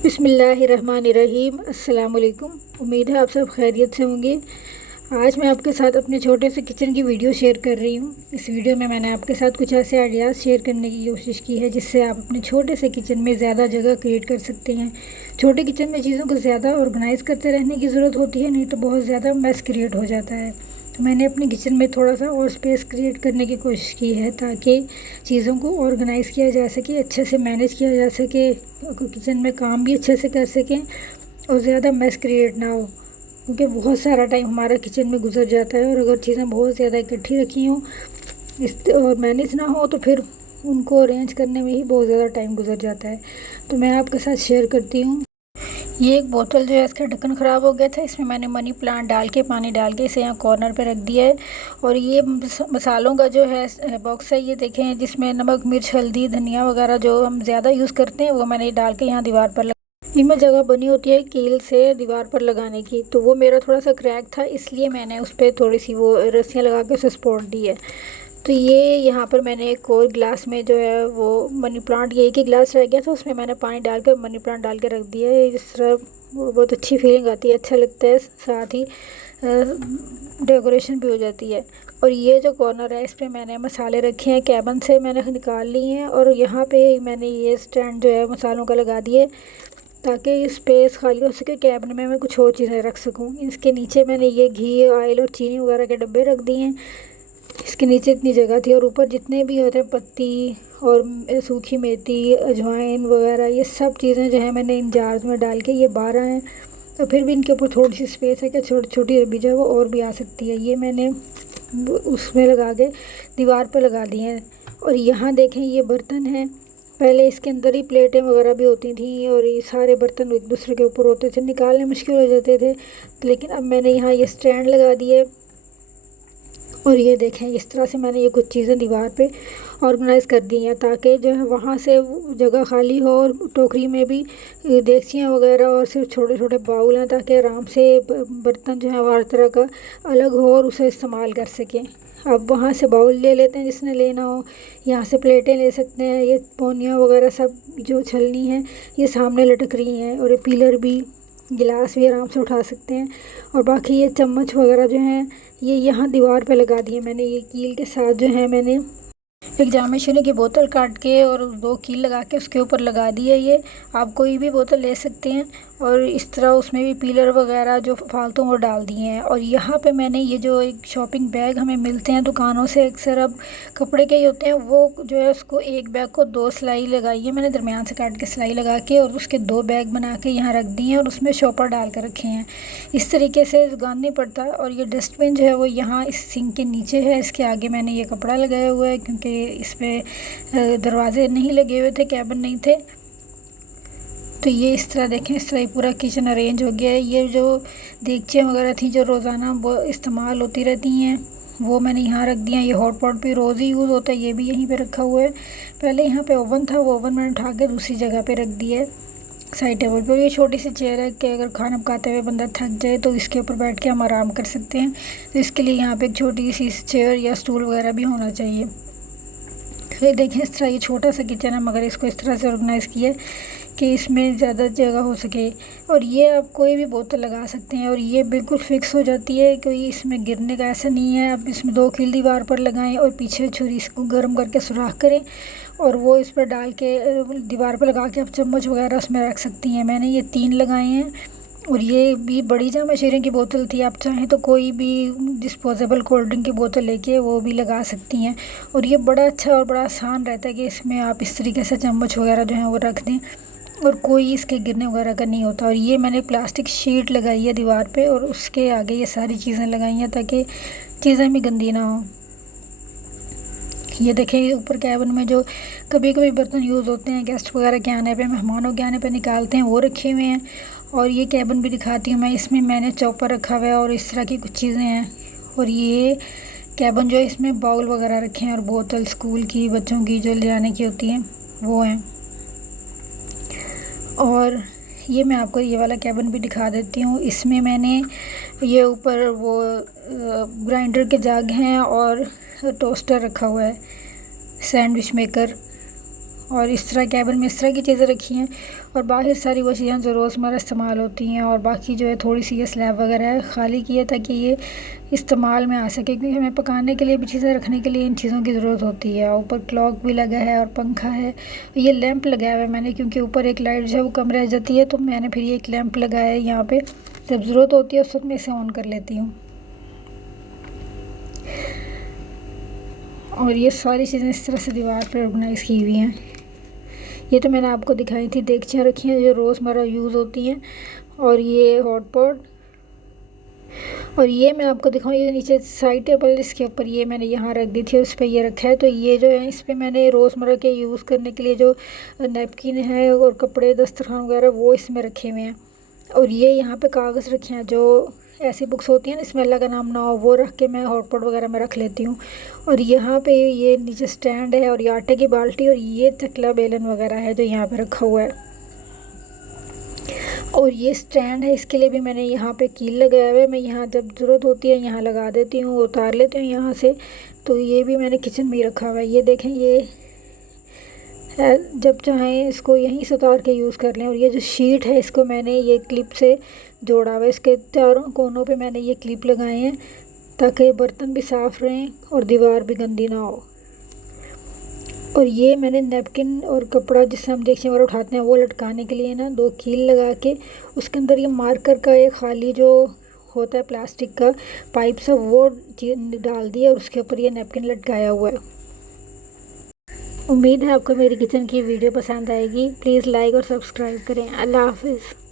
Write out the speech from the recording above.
बिस्मिल्लाहिर्रहमानिर्रहीम। अस्सलाम वालेकुम। उम्मीद है आप सब खैरियत से होंगे। आज मैं आपके साथ अपने छोटे से किचन की वीडियो शेयर कर रही हूँ। इस वीडियो में मैंने आपके साथ कुछ ऐसे आइडियाज़ शेयर करने की कोशिश की है जिससे आप अपने छोटे से किचन में ज़्यादा जगह क्रिएट कर सकते हैं। छोटे किचन में चीज़ों को ज़्यादा ऑर्गेनाइज़ करते रहने की ज़रूरत होती है, नहीं तो बहुत ज़्यादा मैस क्रिएट हो जाता है। तो मैंने अपने किचन में थोड़ा सा और स्पेस क्रिएट करने की कोशिश की है ताकि चीज़ों को ऑर्गेनाइज़ किया जा सके, अच्छे से मैनेज किया जा सके, किचन में काम भी अच्छे से कर सकें और ज़्यादा मैस क्रिएट ना हो, क्योंकि बहुत सारा टाइम हमारा किचन में गुजर जाता है। और अगर चीज़ें बहुत ज़्यादा इकट्ठी रखी हों और मैनेज ना हो तो फिर उनको अरेंज करने में ही बहुत ज़्यादा टाइम गुजर जाता है। तो मैं आपके साथ शेयर करती हूँ। ये एक बोतल जो है, इसका ढक्कन ख़राब हो गया था। इसमें मैंने मनी प्लांट डाल के, पानी डाल के इसे यहाँ कॉर्नर पे रख दिया है। और ये मसालों का जो है बॉक्स है, ये देखें, जिसमें नमक, मिर्च, हल्दी, धनिया वगैरह जो हम ज़्यादा यूज़ करते हैं वो मैंने डाल के यहाँ दीवार पर इनमें जगह बनी होती है कील से दीवार पर लगाने की, तो वो मेरा थोड़ा सा क्रैक था, इसलिए मैंने उस पर थोड़ी सी वो रस्सियाँ लगा के उसे सपोर्ट दी है। तो ये यहाँ पर मैंने एक और गिलास में जो है वो मनी प्लांट, ये एक ही गिलास रह गया था, उसमें मैंने पानी डाल कर मनी प्लांट डाल के रख दिया है। इस तरह वो बहुत अच्छी फीलिंग आती है, अच्छा लगता है, साथ ही डेकोरेशन भी हो जाती है। और ये जो कॉर्नर है, इस पर मैंने मसाले रखे हैं, कैबिन से मैंने निकाल लिए हैं। और यहाँ पे मैंने ये स्टैंड जो है मसालों का लगा दिए ताकि स्पेस खाली हो सके, कैबिन में मैं कुछ और चीज़ें रख सकूँ। इसके नीचे मैंने ये घी, ऑयल और चीनी वगैरह के डब्बे रख दिए हैं। इसके नीचे इतनी जगह थी, और ऊपर जितने भी होते हैं पत्ती और सूखी मेथी, अजवाइन वगैरह, ये सब चीज़ें जो है मैंने इन जार्स में डाल के, ये 12 हैं, तो फिर भी इनके ऊपर थोड़ी सी स्पेस है कि छोटी छोटी डब्बी जो है वो और भी आ सकती है। ये मैंने उसमें लगा के दीवार पर लगा दिए हैं। और यहाँ देखें, ये बर्तन हैं, पहले इसके अंदर ही प्लेटें वगैरह भी होती थी और ये सारे बर्तन एक दूसरे के ऊपर होते थे, निकालने मुश्किल हो जाते थे। लेकिन अब मैंने यहाँ ये स्टैंड लगा दिए। और ये देखें, इस तरह से मैंने ये कुछ चीज़ें दीवार पे ऑर्गेनाइज़ कर दी हैं ताकि जो है वहाँ से जगह खाली हो। और टोकरी में भी देगचियाँ वगैरह और सिर्फ छोटे छोटे बाउल हैं ताकि आराम से बर्तन जो है हर तरह का अलग हो और उसे इस्तेमाल कर सकें। अब वहाँ से बाउल ले लेते हैं जिसने लेना हो, यहाँ से प्लेटें ले सकते हैं। ये पोनियाँ वगैरह सब जो छलनी हैं ये सामने लटक रही हैं, और ये पीलर भी, गिलास भी आराम से उठा सकते हैं। और बाकी ये चम्मच वगैरह जो हैं ये यहाँ दीवार पे लगा दिए मैंने। ये कील के साथ जो है मैंने एक जाम शीनी की बोतल काट के और 2 कील लगा के उसके ऊपर लगा दी है। ये आप कोई भी बोतल ले सकते हैं। और इस तरह उसमें भी पीलर वगैरह जो फालतू वो डाल दिए हैं। और यहाँ पे मैंने ये जो एक शॉपिंग बैग हमें मिलते हैं दुकानों से, अक्सर अब कपड़े के ही होते हैं, वो जो है उसको एक बैग को 2 सिलाई लगाई है मैंने, दरमियान से काट के सिलाई लगा के, और उसके 2 बैग बना के यहाँ रख दिए हैं और उसमें शॉपर डाल कर रखे हैं। इस तरीके से गान नहीं पड़ता। और ये डस्टबिन जो है वो यहाँ इस सिंक के नीचे है, इसके आगे मैंने ये कपड़ा लगाया हुआ है क्योंकि इस पर दरवाजे नहीं लगे हुए थे, कैबिन नहीं थे। तो ये इस तरह देखें, इस तरह ही पूरा किचन अरेंज हो गया है। ये जो देगचियाँ वगैरह थी जो रोज़ाना वो इस्तेमाल होती रहती हैं वो मैंने यहाँ रख दिया। ये हॉट पॉट भी रोज़ ही यूज़ होता है, ये भी यहीं पे रखा हुआ है। पहले यहाँ पे ओवन था, वो ओवन मैंने उठा के दूसरी जगह पे रख दिया है साइड टेबल पर। ये छोटी सी चेयर है कि अगर खाना पकाते हुए बंदा थक जाए तो इसके ऊपर बैठ के हम आराम कर सकते हैं। तो इसके लिए यहाँ पे एक छोटी सी चेयर या स्टूल वगैरह भी होना चाहिए। ये देखें, इस तरह ये छोटा सा किचन है, मगर इसको इस तरह से ऑर्गेनाइज़ किया कि इसमें ज़्यादा जगह हो सके। और ये आप कोई भी बोतल लगा सकते हैं और ये बिल्कुल फिक्स हो जाती है, कोई इसमें गिरने का ऐसा नहीं है। आप इसमें 2 कील दीवार पर लगाएं और पीछे छुरी इसको गर्म करके सुराख करें और वो इस पर डाल के दीवार पर लगा के आप चम्मच वगैरह उसमें रख सकती हैं। मैंने ये 3 लगाए हैं। और ये भी बड़ी जाम शीरे की बोतल थी, आप चाहें तो कोई भी डिस्पोजेबल कोल्ड ड्रिंक की बोतल लेके वो भी लगा सकती हैं। और ये बड़ा अच्छा और बड़ा आसान रहता है कि इसमें आप इस तरीके से चम्मच वगैरह जो है वो रख दें और कोई इसके गिरने वगैरह का नहीं होता। और ये मैंने प्लास्टिक शीट लगाई है दीवार पे और उसके आगे ये सारी चीज़ें लगाई हैं ताकि चीज़ें भी गंदी ना हो। ये देखें, ऊपर कैबिन में जो कभी कभी बर्तन यूज़ होते हैं गेस्ट वगैरह के आने पे, मेहमानों के आने पे निकालते हैं, वो रखे हुए हैं। और ये कैबिन भी दिखाती हूँ मैं, इसमें मैंने चॉपर रखा हुआ है और इस तरह की कुछ चीज़ें हैं। और ये कैबिन जो है इसमें बाउल वगैरह रखे हैं और बोतल स्कूल की बच्चों की जो ले जाने की होती हैं वो हैं। और ये मैं आपको ये वाला कैबिन भी दिखा देती हूँ। इसमें मैंने ये ऊपर वो ग्राइंडर के जग हैं और टोस्टर रखा हुआ है, सैंडविच मेकर। और इस तरह कैबिन में इस तरह की चीज़ें रखी हैं। और बाहर सारी वो चीज़ें जो रोज़मर्रा इस्तेमाल होती हैं, और बाकी जो है थोड़ी सी ये स्लैब वगैरह है खाली की है ताकि ये इस्तेमाल में आ सके, क्योंकि हमें पकाने के लिए भी चीज़ें रखने के लिए इन चीज़ों की ज़रूरत होती है। ऊपर क्लॉक भी लगा है और पंखा है। ये लैंप लगाया हुआ है मैंने, क्योंकि ऊपर एक लाइट जो है वो कम रह जाती है, तो मैंने फिर ये एक लैंप लगाया है यहाँ पे। जब ज़रूरत होती है उस वक्त मैं इसे ऑन कर लेती हूँ। और ये सारी चीज़ें इस तरह से दीवार पर ऑर्गेनाइज़ की हुई हैं। ये तो मैंने आपको दिखाई थी, देगचियाँ रखी हैं जो रोज़मर्रा यूज़ होती हैं। और ये हॉट पॉट, और ये मैं आपको दिखाऊँ, ये नीचे साइड टेबल इसके ऊपर ये मैंने यहाँ रख दी थी, उस पर ये रखा है। तो ये जो है इस पर मैंने रोज़मर्रा के यूज़ करने के लिए जो नैपकिन है और कपड़े दस्तरखान वगैरह वो इसमें रखे हुए हैं। और ये यहाँ पे कागज़ रखे हैं, जो ऐसी बुक्स होती हैं ना इसमें अल्लाह का नाम ना हो, वो रख के मैं हॉटपॉट वगैरह में रख लेती हूँ। और यहाँ पे ये नीचे स्टैंड है, और ये आटे की बाल्टी, और ये चकला बेलन वगैरह है जो यहाँ पे रखा हुआ है। और ये स्टैंड है, इसके लिए भी मैंने यहाँ पे कील लगाया हुआ है। मैं यहाँ जब ज़रूरत होती है यहाँ लगा देती हूँ, उतार लेती हूँ यहाँ से। तो ये भी मैंने किचन में ही रखा हुआ है। ये देखें, ये है, जब चाहें इसको यहीं से उतार के यूज़ कर लें। और ये जो शीट है इसको मैंने ये क्लिप से जोड़ा हुआ है, इसके चारों कोनों पे मैंने ये क्लिप लगाए हैं ताकि बर्तन भी साफ़ रहें और दीवार भी गंदी ना हो। और ये मैंने नैपकिन और कपड़ा जिससे हम देखें और उठाते हैं वो लटकाने के लिए ना 2 कील लगा के उसके अंदर ये मार्कर का एक खाली जो होता है प्लास्टिक का पाइप सा वो डाल दिया, और उसके ऊपर ये नैपकिन लटकाया हुआ है। उम्मीद है आपको मेरी किचन की वीडियो पसंद आएगी। प्लीज़ लाइक और सब्सक्राइब करें। अल्लाह हाफिज़।